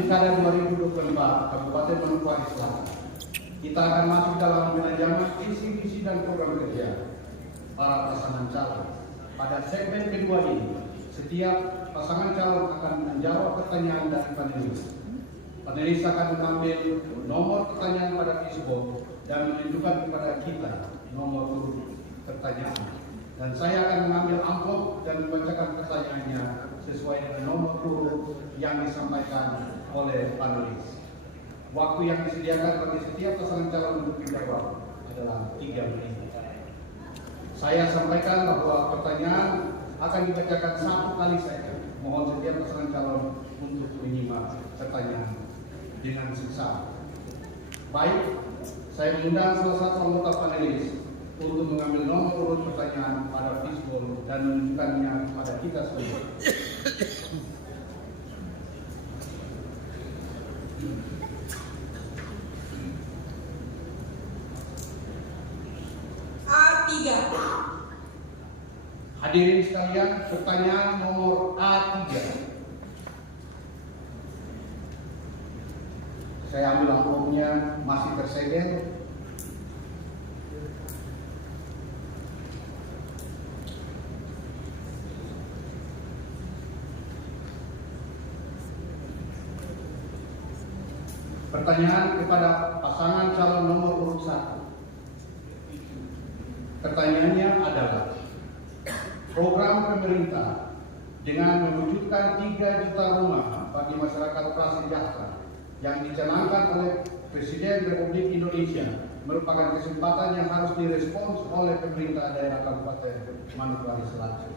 Pilkada 2024 Kabupaten Manokwari Selatan. Kita akan masuk dalam manajemen visi-misi dan program kerja para pasangan calon. Pada segmen kedua ini, setiap pasangan calon akan menjawab pertanyaan dari panelis. Panelis akan mengambil nomor pertanyaan pada fishbowl dan menunjukkan kepada kita nomor urut pertanyaan. Dan saya akan mengambil amplop dan membacakan pertanyaannya sesuai dengan nomor urut yang disampaikan oleh panelis. Waktu yang disediakan bagi setiap pasangan calon untuk menjawab adalah 3 menit. Saya sampaikan bahwa pertanyaan akan dibacakan 1 kali saja. Mohon setiap pasangan calon untuk menyimak pertanyaan dengan seksama. Baik, saya mengundang salah satu anggota panelis untuk mengambil nomor urut pertanyaan pada fishbowl dan menunjukkannya kepada kita semua. A3. Hadirin sekalian, pertanyaan nomor A3. Saya ambil amplopnya, masih tersegel. Pertanyaan kepada pasangan calon nomor urut 1. Pertanyaannya adalah, program pemerintah dengan mewujudkan 3 juta rumah bagi masyarakat prasejahtera yang dicanangkan oleh Presiden Republik Indonesia merupakan kesempatan yang harus direspons oleh pemerintah daerah Kabupaten Manokwari Selatan.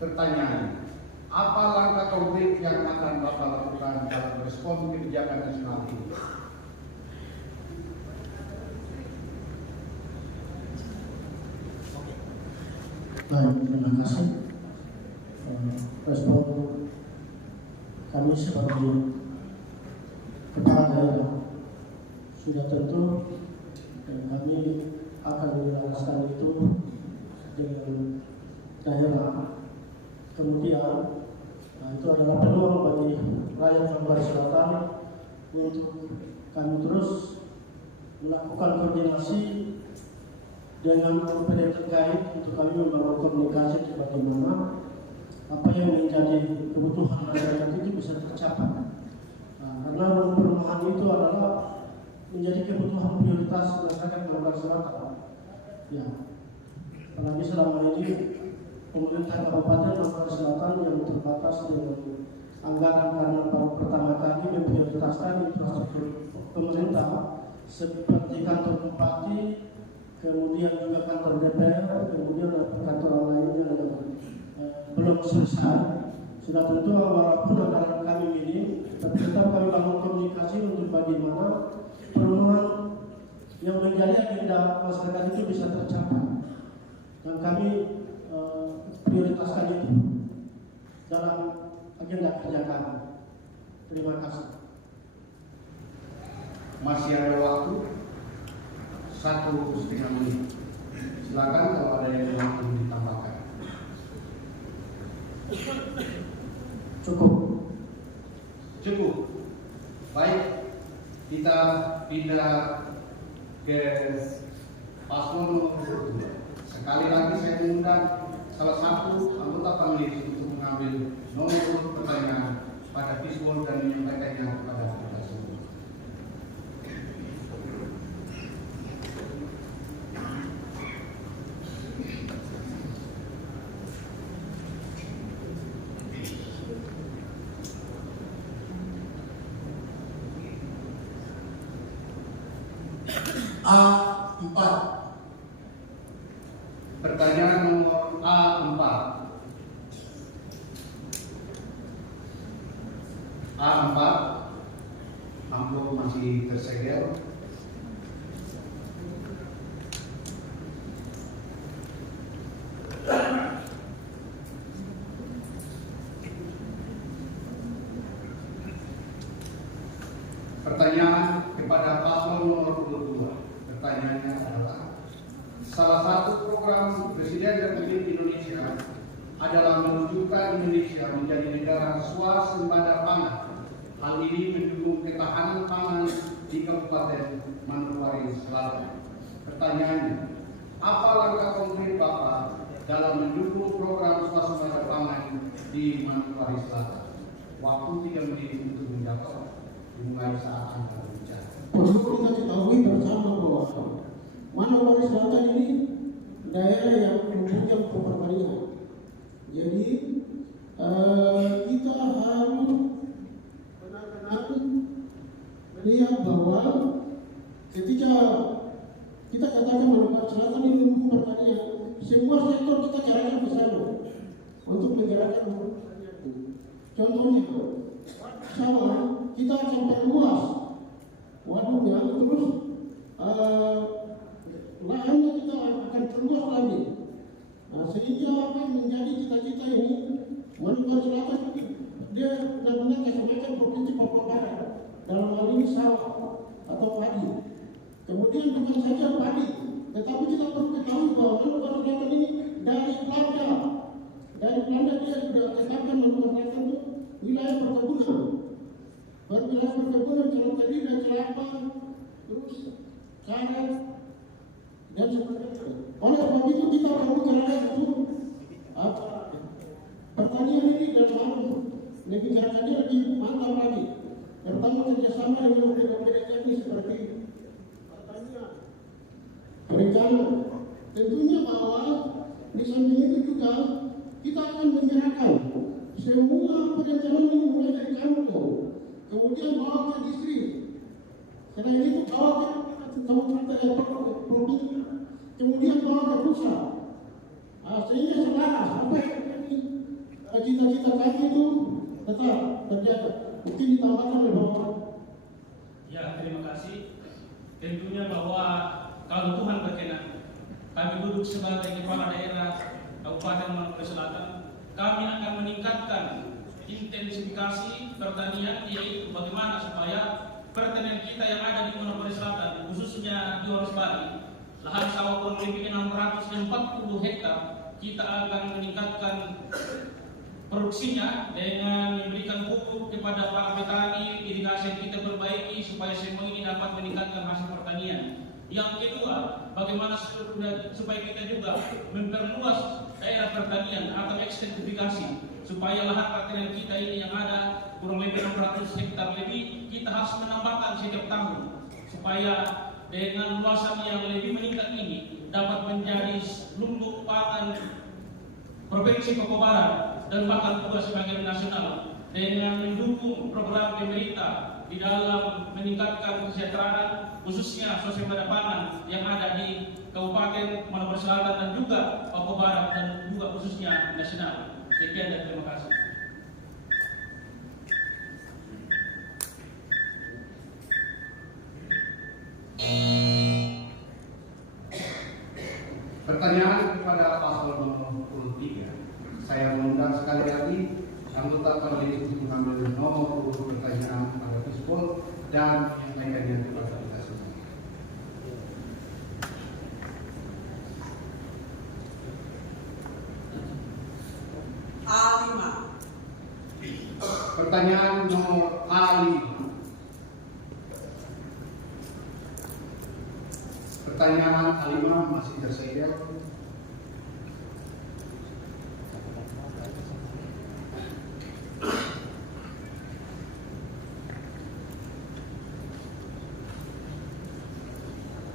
Pertanyaan, apa langkah konkret yang akan Bapak lakukan dalam respon kebijakan nasional ini? Baik, terima kasih. Respon kami sebagai kepala daerah sudah tentu kami akan menjelaskan itu dengan daerah. Kemudian itu adalah peluang bagi rakyat Manokwari Selatan untuk kami terus melakukan koordinasi dengan pihak terkait untuk kami membangun komunikasi bagaimana apa yang menjadi kebutuhan masyarakat itu bisa tercapai. Karena perumahan itu adalah menjadi kebutuhan prioritas masyarakat Manokwari Selatan. Ya, apalagi selama ini pemerintah Kabupaten Manokwari Selatan yang terbatas dengan anggaran karena pertama kali memprioritaskan infrastruktur pemerintah seperti kantor bupati, kemudian juga kantor DPR, kemudian kantor lainnya yang belum selesai. Sudah tentu walaupun anggaran kami ini, tapi tetap kami bangun komunikasi untuk bagaimana perumahan yang menjadi agenda masyarakat itu bisa tercapai. Dan kami prioritaskan itu dalam agenda kerja kami. Terima kasih. Masih ada waktu 1,5 menit. Silakan kalau ada yang mau ditambahkan. Cukup. Cukup. Baik, kita pindah ke paslon nomor 2. Sekali lagi saya mengundang salah satu anggota panelis untuk mengambil nomor urut pertanyaan pada fishbowl dan menyampaikannya kepada kita semua. A4. Pertanyaan nomor A4. A4, amplop masih tersegel. Pertanyaan kepada paslon nomor 22. Pertanyaannya adalah, salah satu program Presiden Republik Indonesia adalah mewujudkan Indonesia menjadi negara swasembada pangan. Hal ini mendukung ketahanan pangan di Kabupaten Manokwari Selatan. Pertanyaannya, apa langkah konkret Bapak dalam mendukung program swasembada pangan di Manokwari Selatan? Waktu 3 menit untuk menjawab, dimulai saat Anda berbicara. Perlu kita ketahui bersama bahwa Manokwari Selatan ini daerah yang punya pertanian. Jadi kita harus benar-benar melihat bahwa ketika kita katakan Manokwari Selatan ini mendukung pertanian, semua sektor kita carikan ke sana untuk menggerakkan pertanian. Contohnya, sama kita akan perluas waduknya, terus lahannya kita akan perluas lagi. Sehingga apa yang menjadi cita-cita ini, Manokwari Selatan dia benar-benar semacam provinsi Papua Barat. Dalam hal ini sawah atau padi. Kemudian bukan saja padi, tetapi kita perlu ketahui bahwa Manokwari Selatan ini dari Belanda dia sudah tetapkan Manokwari Selatan itu wilayah perkebunan. Wilayah perkebunan kalau tadi dan kelapa, terus karet dan sebagainya. Oleh sebab itu kita perlu kerana itu pertanian ini dalam lebih gerakannya lebih mantap lagi. Pertama kerjasama dengan mereka ini seperti pertanian, perikanan. Tentunya bahwa di samping itu juga kita akan menyerahkan semua perencanaan ini mulai dari kantor, kemudian bawa ke distrik. Selain itu bawa ke provinsi, kemudian bawa ke pusat. Sehingga selaras sampai cita-cita kami itu tetap terjaga. Mungkin ditambahkan oleh Bapak. Ya, terima kasih. Tentunya bahwa kalau Tuhan berkenan, kami duduk sebagai kepala daerah Kabupaten Manokwari Selatan, kami akan meningkatkan intensifikasi pertanian, yaitu bagaimana supaya pertanian kita yang ada di Manokwari Selatan, khususnya di Oros Bali, lahan sawah kurang lebih 640 hektar, kita akan meningkatkan produksinya dengan memberikan pupuk kepada para petani, irigasi yang kita perbaiki supaya semua ini dapat meningkatkan hasil pertanian. Yang kedua, bagaimana supaya kita juga memperluas daerah pertanian atau ekstensifikasi supaya lahan pertanian kita ini yang ada kurang lebih 600 hektar lebih, kita harus menambahkan setiap tahun supaya dengan luasan yang lebih meningkat ini dapat menjadi lumbung pangan Provinsi Papua Barat dan bahkan juga sebagai nasional dengan mendukung program pemerintah di dalam meningkatkan kesejahteraan khususnya swasembada pangan yang ada di Kabupaten Manokwari Selatan dan juga Papua Barat dan juga khususnya nasional. Sekian dan terima kasih. Pertanyaan kepada paslon nomor 23. Saya mengundang sekali lagi anggota panelis untuk mengambil nomor urut pertanyaan pada Pispol dan menyampaikannya kepada kita semua. A5. Pertanyaan nomor A5. Pertanyaan A5 masih tersedia.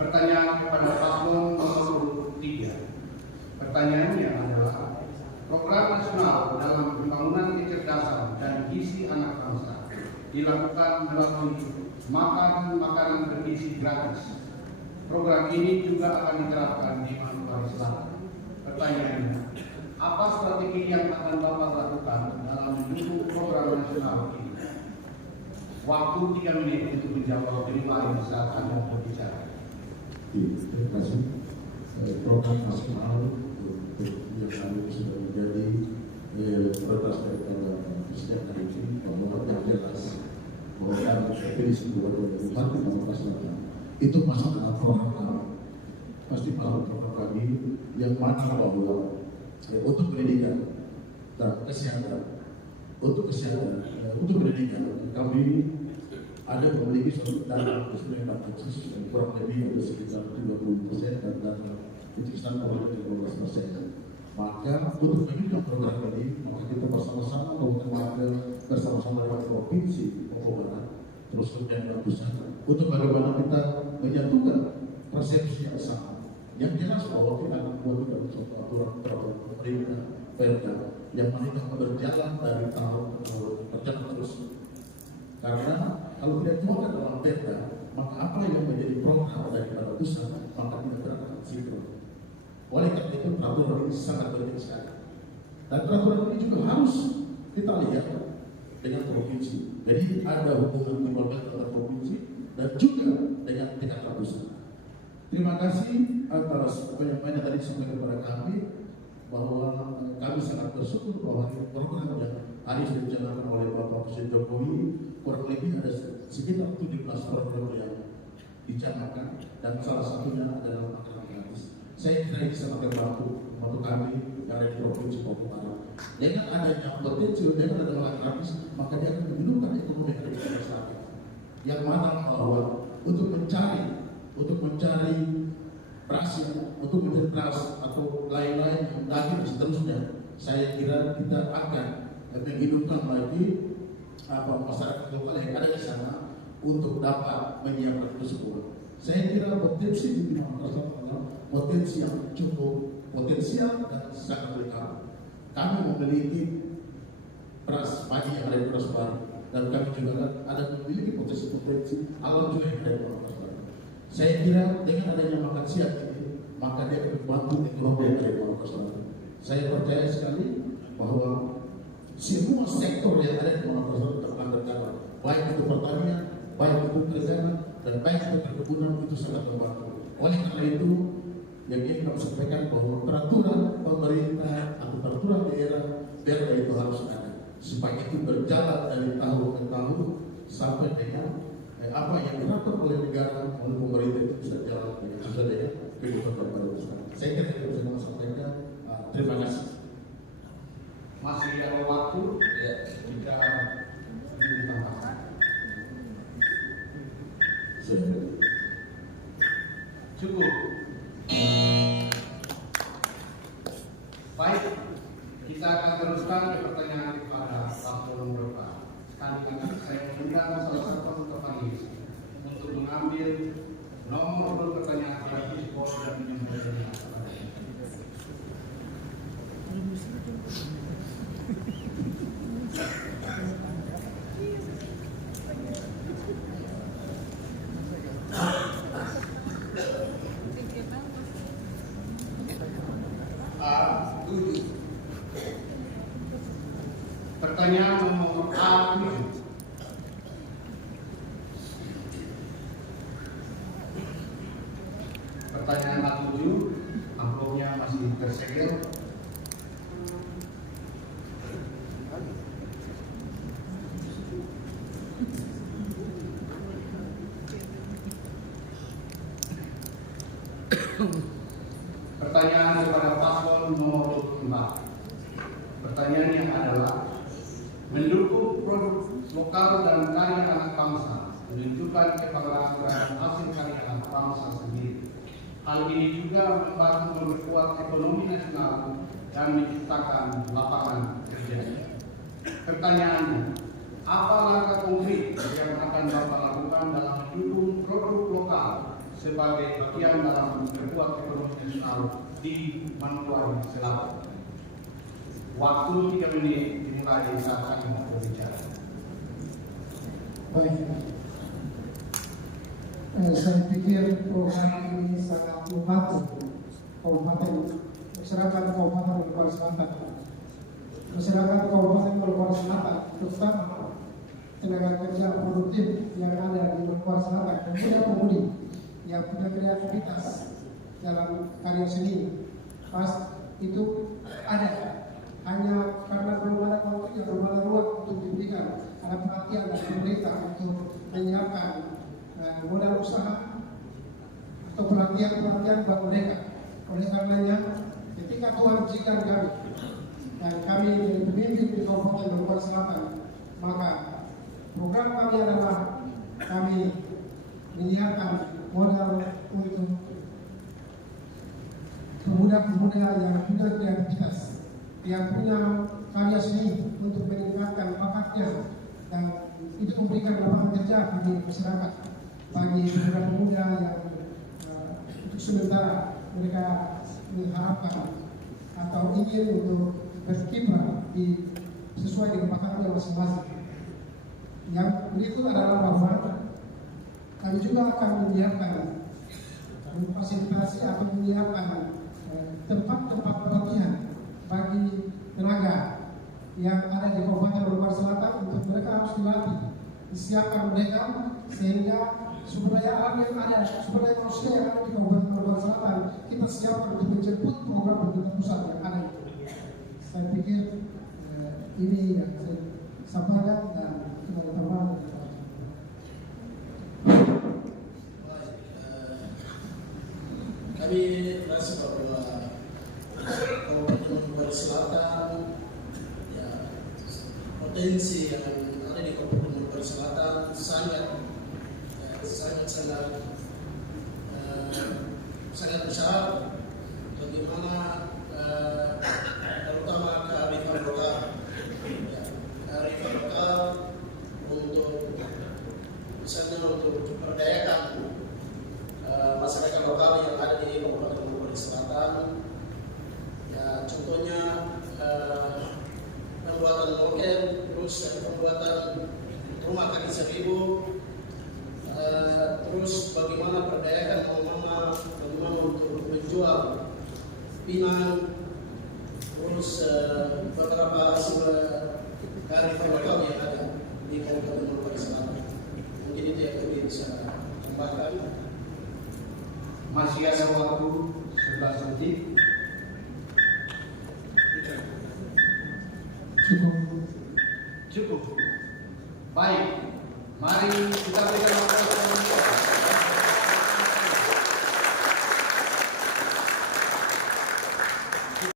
Pertanyaan kepada paslon nomor 3. Pertanyaannya adalah program nasional dalam pembangunan kecerdasan dan gizi anak bangsa dilakukan melalui makan makanan bergizi gratis. Program ini juga akan diterapkan di Manokwari Selatan. Pertanyaannya, apa strategi yang akan Bapak lakukan dalam mendukung program nasional ini? Waktu 3 menit untuk menjawab dari saat Anda berbicara. Terima kasih. Program nasional untuk yang kami sudah menjadi prioritas daripada Presiden hari ini bahwa yang jelas bahwa kami definisi Gubernur Bupati Manokwari Selatan itu masalah program pasti masalah program kami yang mana bahwa untuk pendidikan dan kesehatan untuk kesehatan, untuk pendidikan, kami ada memiliki suatu dana keseluruhan khusus yang kurang lebih ada sekitar 30% dan dana kejurusan oleh 15%. Maka untuk mengikuti program ini, maka kita bersama-sama kabupaten warga bersama-sama dengan provinsi Papua Barat, terus kemudian pusat, untuk bagaimana kita menyatukan persepsi yang sama. Yang jelas bahwa kita akan membuat suatu aturan pemerintah perda yang mana berjalan dari tahun ke tahun, berjalan terus. Karena kalau tidak dibuat dalam perda, maka apa yang menjadi program daripada pusat, maka tidak berangkat sinkron. Oleh karena itu peraturan ini sangat penting sekali. Dan peraturan ini juga harus kita lihat dengan provinsi. Jadi ada hubungan timur-timur antara provinsi dan juga dengan tingkat pusat. Terima kasih atas penyampaian yang tadi disampaikan kepada kami bahwa kami sangat bersyukur bahwa program yang hari ini dijalankan oleh Bapak Presiden Jokowi kurang lebih ada sekitar 17 program yang dicanangkan dan salah satunya adalah makanan gratis. Saya kira ini sangat membantu kami yang ada di Provinsi Papua Barat. Dengan adanya potensi dengan adanya makanan gratis, maka dia akan menghidupkan ekonomi dari masyarakat. Yang mana bahwa untuk mencari beras, untuk mencari beras atau lain-lain yang daging dan seterusnya, saya kira kita akan menghidupkan lagi masyarakat lokal yang ada di sana untuk dapat menyiapkan tersebut. Saya kira potensi di bidang masyarakat adalah potensi yang cukup potensial dan sangat lengkap. Kami memiliki beras padi yang ada di Beras Baru dan kami juga ada memiliki potensi alam juga yang ada di Beras Baru. Saya kira dengan adanya makan siang ini, maka dia akan membantu ekonomi yang ada di Beras Baru. Saya percaya sekali bahwa semua sektor yang ada di Beras Baru terpandang, baik itu pertanian, baik itu perikanan, dan baik itu perkebunan, itu sangat membantu. Oleh karena itu, yang ingin kami sampaikan bahwa peraturan pemerintah atau peraturan daerah perda itu harus ada supaya itu berjalan dari tahun ke tahun sampai dengan apa yang dilakukan oleh negara, oleh pemerintah itu bisa jalan dengan sesuai dengan kehidupan berbagai. Saya kira itu bisa kami sampaikan. Terima kasih. Masih ada waktu jika ditambahkan. Cukup. Baik, kita akan teruskan ke pertanyaan kepada paslon nomor 4. Sekali-kali saya mengundang salah satu anggota panelis untuk mengambil nomor urut pertanyaan gratis dan menyampaikannya kepada pertanyaan nomor A7. Pertanyaan A7, amplopnya masih tersegel. Pertanyaan kepada paslon nomor 4. Pertanyaannya adalah mendukung produk lokal dan karya anak bangsa, menunjukkan kebanggaan terhadap hasil karya anak bangsa sendiri. Hal ini juga membantu memperkuat ekonomi nasional dan menciptakan lapangan kerja. Pertanyaannya, apa langkah konkret yang akan Bapak lakukan dalam mendukung produk lokal sebagai bagian dalam memperkuat ekonomi nasional di Manokwari Selatan? Waktu 3 menit dimulai dari saat kami mau berbicara. Baik, saya pikir program ini sangat membantu masyarakat Kabupaten Manokwari Selatan. Masyarakat Kabupaten Manokwari Selatan, terutama tenaga kerja produktif yang ada di Manokwari Selatan, pemuda-pemudi yang punya kreativitas dalam karya seni, pas itu ada. Hanya karena belum ada konkret, belum ada ruang untuk diberikan, ada perhatian dari pemerintah untuk menyiapkan modal usaha atau pelatihan buat mereka. Oleh karenanya, ketika kewajiban kami dan kami menjadi pemimpin di Kabupaten Bogor Selatan, maka program kami adalah kami menyiapkan modal untuk pemuda-pemuda yang punya kreativitas, yang punya karya seni untuk meningkatkan bakatnya, dan itu memberikan lapangan kerja bagi masyarakat, bagi pemuda-pemuda yang untuk sementara mereka mengharapkan atau ingin untuk berkiprah sesuai dengan bakatnya masing-masing. Yang berikut adalah bahwa kami juga akan menyiapkan memfasilitasi atau menyiapkan tempat-tempat pelatihan bagi tenaga yang ada di Kabupaten Bogor Selatan untuk mereka harus dilatih, disiapkan mereka sehingga sumber daya alam yang ada, sumber daya manusia yang ada di Kabupaten Bogor Selatan kita siapkan untuk menjemput program pemerintah pusat yang ada. Saya pikir ini yang saya sampaikan dan kita tambahkan. Kami merasa bahwa Kabupaten Bogor Selatan, ya, potensi yang ada di Kabupaten Bogor Selatan sangat besar. Bagaimana terutama kearifan lokal, ya, kearifan lokal untuk misalnya untuk memberdayakan masyarakat lokal yang ada di Kabupaten Bogor Selatan. Ya, contohnya pembuatan loket, terus pembuatan rumah kaki seribu, terus bagaimana berdayakan mama, bagaimana untuk menjual pinang, terus beberapa sumber kearifan lokal yang ada di Kabupaten Bogor Selatan. Mungkin itu yang kami bisa tambahkan. Masih ada waktu 11 detik. Cukup. Baik, mari kita berikan waktu.